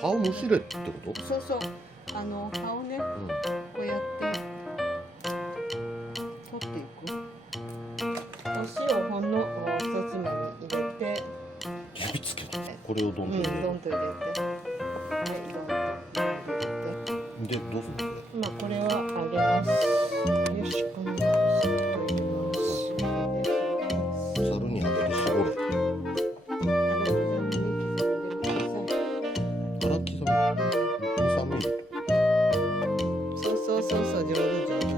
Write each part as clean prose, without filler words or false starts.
葉をむしれってこと？そうそう、葉をね、こうやって取っていく。お塩ほんの一つまみ入れて、指つけて、これをどんどん入れる。どんと入れて、はい、どんと入れて。で、どうするのこまあこれは揚げます。よし、こんな感じで入れます。れ？ざるにあげて絞れ。粗刻み。2、3ミリ。そう、上手。ちょ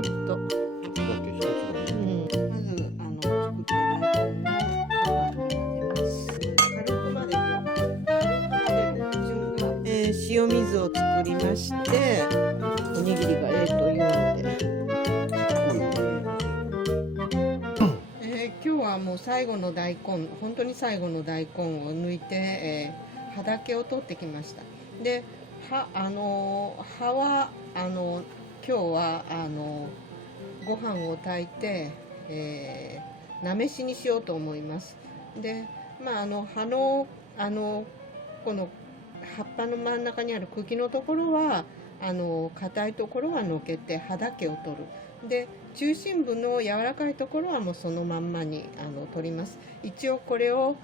っと。だけ一つがいい。まず作った大根のご飯に混ぜます。軽く混ぜて順が、塩水を作りまして、おにぎりがというので。今日はもう最後の大根、本当に最後の大根を抜いて、葉だけを取ってきました。で、葉は今日はご飯を炊いて、菜飯にしようと思います。で、まあ葉のこの葉っぱの真ん中にある茎のところは硬いところはのけて葉だけを取る。で、中心部の柔らかいところはもうそのまんまに取ります。一応これを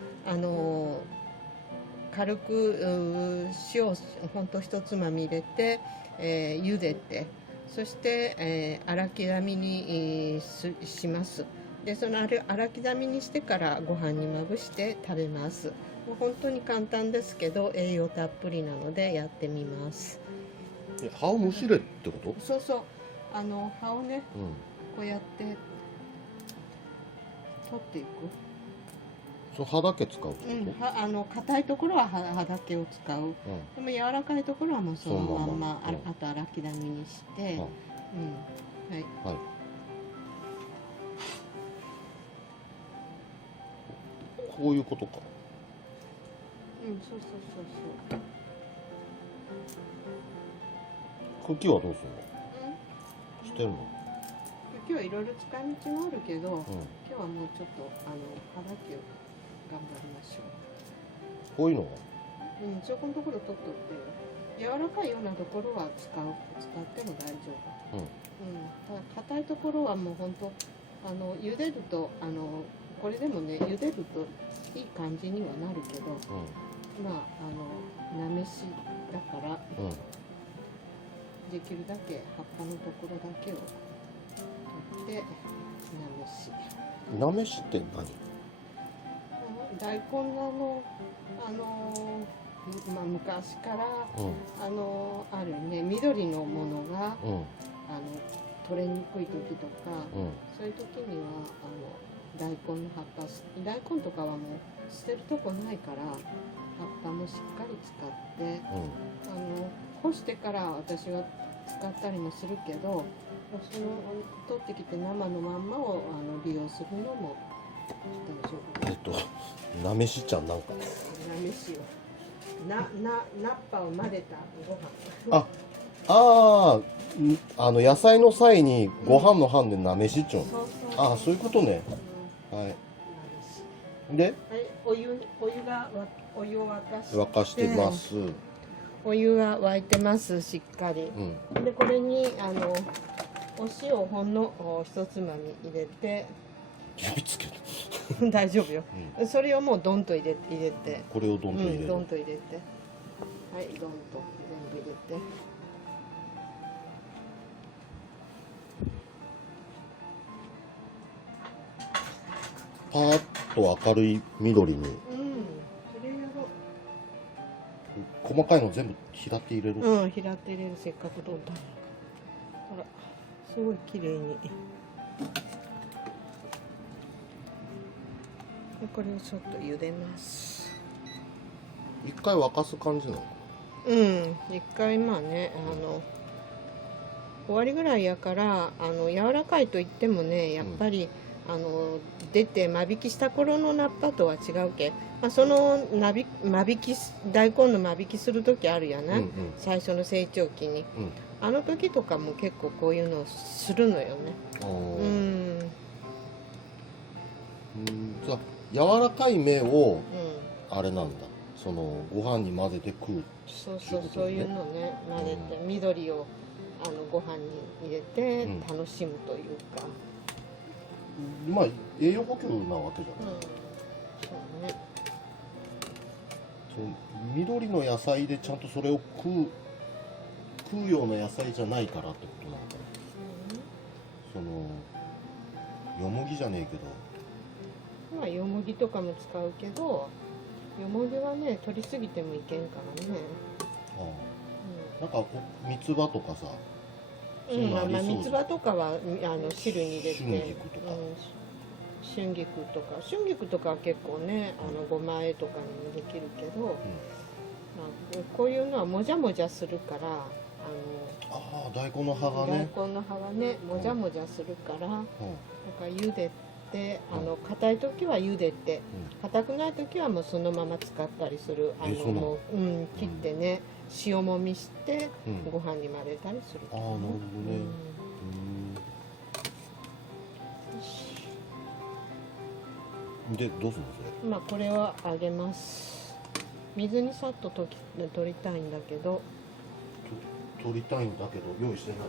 軽く塩をほんと一つまみ入れて、茹でて、そして、粗刻みに、します。でその粗刻みにしてからご飯にまぶして食べます。もう本当に簡単ですけど栄養たっぷりなのでやってみます。葉をむしれってこと？そう、葉をね、こうやって取っていく。その葉だけ使うってこと？硬いところは葉だけを使う。でも柔らかいところはもうそのまんま、あと粗刻みにして、はい。こういうことか。そう。茎はどうするの？捨てるの？茎はいろいろ使い道もあるけど、今日はもうちょっと葉だけを頑張りましょう。こういうのは？そこのところ取っとって柔らかいようなところは使っても大丈夫。ただ硬いところはもう本当茹でるとこれでもね茹でるといい感じにはなるけど、まあ菜飯だから、できるだけ葉っぱのところだけを取って菜飯って何？大根のまあ、昔から、あるね緑のものが、取れにくい時とか、そういう時には大根の葉っぱ、大根とかはもう捨てるとこないから葉っぱもしっかり使って、干してから私は使ったりもするけど、その取ってきて生のまんまを利用するのも大丈夫。菜飯ちゃんなんか。菜飯をナッパを混ぜたご飯。野菜の際にご飯の飯で菜飯っちゅうの。そういうことね。はい。で、お湯を沸かしてます。お湯が沸いてます、しっかり。でこれにお塩をほんの一つまみ入れて。指つける。大丈夫よ。それをもうドンと入れて。これをドンと入れる。ドンと入れて。はい、ドンと全部入れて。パーッと明るい緑に。それやろう。細かいの全部平って入れる。平って入れる、せっかくドンと。ほら、すごい綺麗に。これをちょっと茹でます。一回沸かす感じなの？一回まあね終わりぐらいやから柔らかいといってもねやっぱり、出て間引きした頃の菜っぱとは違うけ、その大根の間引きする時あるやな、最初の成長期に、あの時とかも結構こういうのをするのよね。じゃあ柔らかい芽をあれなんだ、そのご飯に混ぜて食う。そうそう、そういうことねそういうのね混ぜて、緑をご飯に入れてうん楽しむというか、まあ栄養補給なわけじゃない、そうね。その緑の野菜でちゃんとそれを食うような野菜じゃないからってことなのかな。そのよもぎじゃねえけど、まあよもぎとかも使うけど、よもぎはね取りすぎてもいけんからね。ああなんか三つ葉とかさ、そういうのありまあそう三つ葉とかは汁に入れて、春菊とか春菊とか、春菊とかは結構ねごま和えとかにもできるけど、まあ、こういうのはもじゃもじゃするから、ああ大根の葉がね、大根の葉はねもじゃもじゃするから、なんか茹でて硬い時は茹でて、硬くない時はもうそのまま使ったりする。そうなの？もう切ってね、塩もみしてうんご飯に混ぜたりするからああなるほどね、でどうするのそれ。まあこれは揚げます。水にさっと取りたいんだけど、取りたいんだけど用意してない。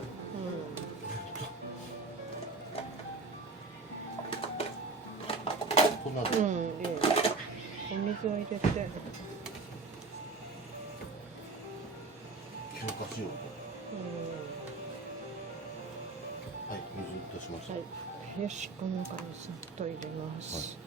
こんなで、いいお水を入れて、消化しようと。はい水出しました。はい、よし、こんな感じさっと入れます。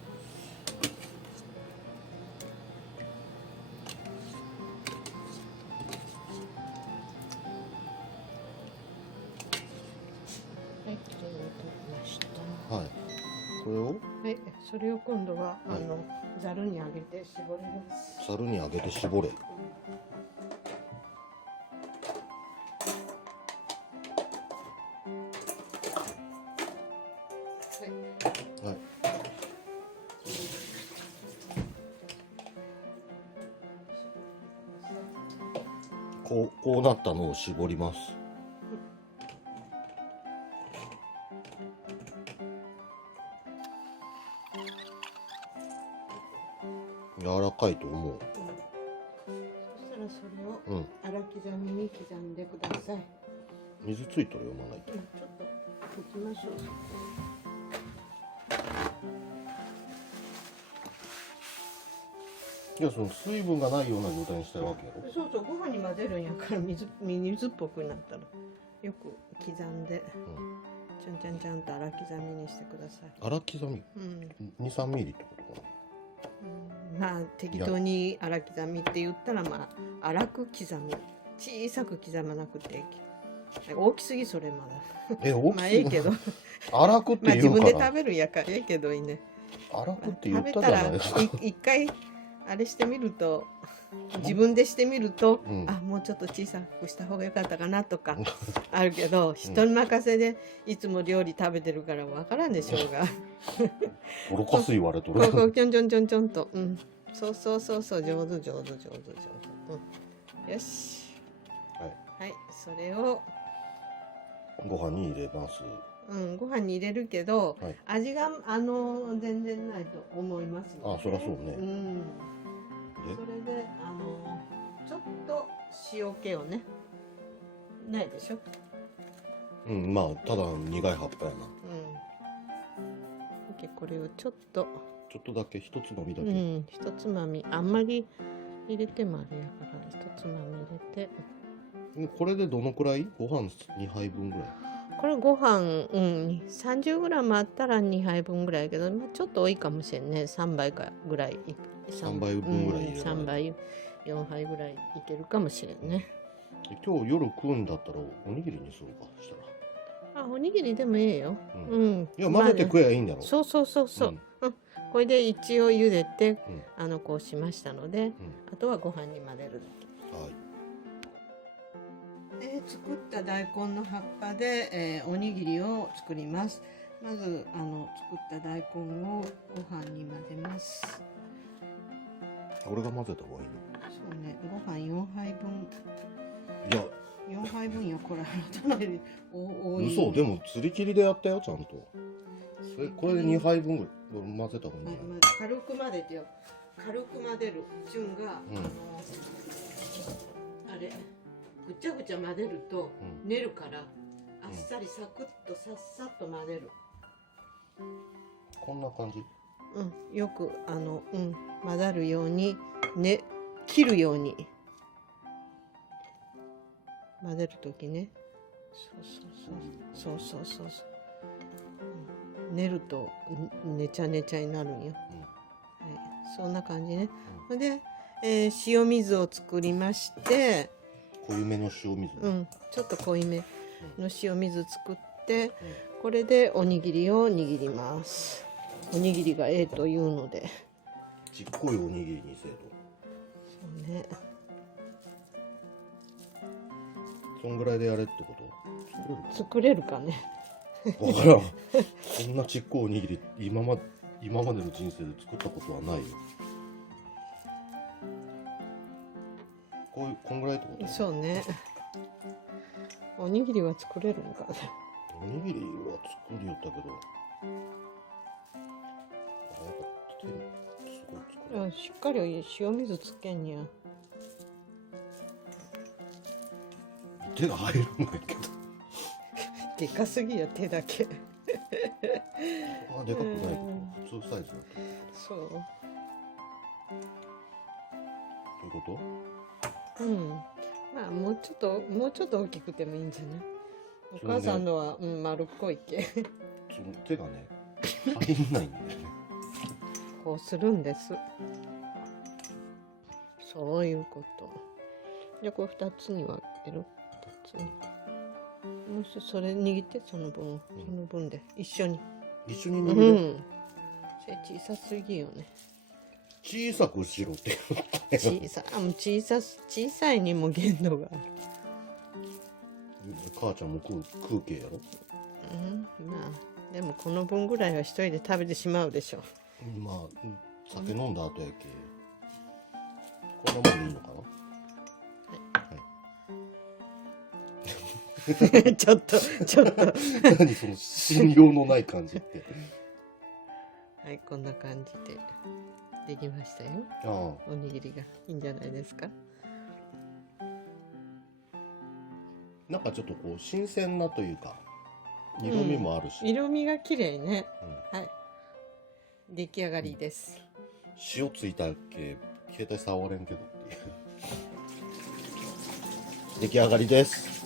はい、きれいに取りました。はい。これをはい、それを今度はざるにあげて絞ります。ざるにあげて絞れ。はい。こうなったのを絞ります。柔らかいと思う。そしたらそれを粗刻みに刻んでください。水ついたら読まないと。ちょっと拭きましょう。いやその水分がないような状態にしたいわけやろ。そうそう、ご飯に混ぜるんやから水っぽくなったらよく刻んで、ちゃんちゃんちゃんと粗刻みにしてください。粗刻み、2、3ミリってことかな。まあ適当に粗刻みって言ったら、まあ粗く刻み、小さく刻まなくて大きすぎそれまだ。大きすぎまあええけど粗くってまあ自言うから。分で食べるんやからええけどいいね。粗くって言食べったじゃないたらですか。一回あれしてみると、自分でしてみると、うんもうちょっと小さくした方が良かったかなとかあるけど、人に任せでいつも料理食べてるからわからんでしょうが愚かす言われとる。こうちょんちょんちょんちょんと、そう上手、よし、はい、それをご飯に入れます。ご飯に入れるけど、はい味が全然ないと思いますので、そりゃそうね。それでちょっと塩気をね、ないでしょ。まあただ苦い葉っぱやな。これをちょっとだけ一つまみだけ。一つまみ、あんまり入れてもあれやから一つまみ入れて。これでどのくらい？ご飯2杯分ぐらい。これご飯30g あったら2杯分ぐらいやけど、ちょっと多いかもしれんね。3杯かぐらい、3杯分ぐらい入れ3杯4杯ぐらいいけるかもしれんね。今日夜食うんだったらおにぎりにするかしたら。おにぎりでもいいよ。いや混ぜて食えばいいんだろ。そう、これで一応茹でてこうしましたので、あとはご飯に混ぜるだけ。作った大根の葉っぱで、おにぎりを作ります。まず作った大根をご飯に混ぜます。俺が混ぜた方がいいの？そうね、ご飯4杯分。いや4杯分よ、これかなり多い。嘘、でも釣り切りでやったよちゃんと。これで2杯分ぐらい混ぜた方がいいんじゃない？軽く混ぜてよ。軽く混ぜる順が、うんあれぐちゃぐちゃ混ぜるとうん練るから、あっさりサクッとさっさっと混ぜる。こんな感じ。よく混ざるようにね、切るように混ぜるときね。そう、練るとねちゃねちゃになるんよ。はい、そんな感じね。で、塩水を作りまして、濃いめの塩水。ちょっと濃いめの塩水作って、これでおにぎりを握ります。おにぎりがええというので。ちっこいおにぎりにせえと。そうね。そんぐらいでやれってこと？作れるかね。わからん。こんなちっこいおにぎり今までの人生で作ったことはないよ。こんぐらいってこと？そうね。おにぎりは作れるのかね。おにぎりは作りよったけど。すごい作る。しっかり塩水つけんにゃ。手が入るんだけど。でかすぎや手だけ。あ、でかくないけど、普通サイズだと。そう。どういうこまあもうちょっと大きくてもいいんじゃない？お母さんのは、丸っこいっけ。その手がね、入んないんだよね。こうするんです。そういうこと。じゃあこれ2つに分ける。2つに。もしそれ握ってその分で一緒に。一緒に握る。それ小さすぎよね。小さくしろって。小さいにも限度がある。母ちゃんも食う系やろ。まあでもこの分ぐらいは一人で食べてしまうでしょ。まあ酒飲んだ後やけ。こんなもんでいいのかな。ちょっと何その信用のない感じって。はい、こんな感じでできましたよ。おにぎりがいいんじゃないですか。なんかちょっとこう新鮮なというか色味もあるし、色味が綺麗ね。はい、出来上がりです。塩ついたっけ携帯触れんけどっていう出来上がりです。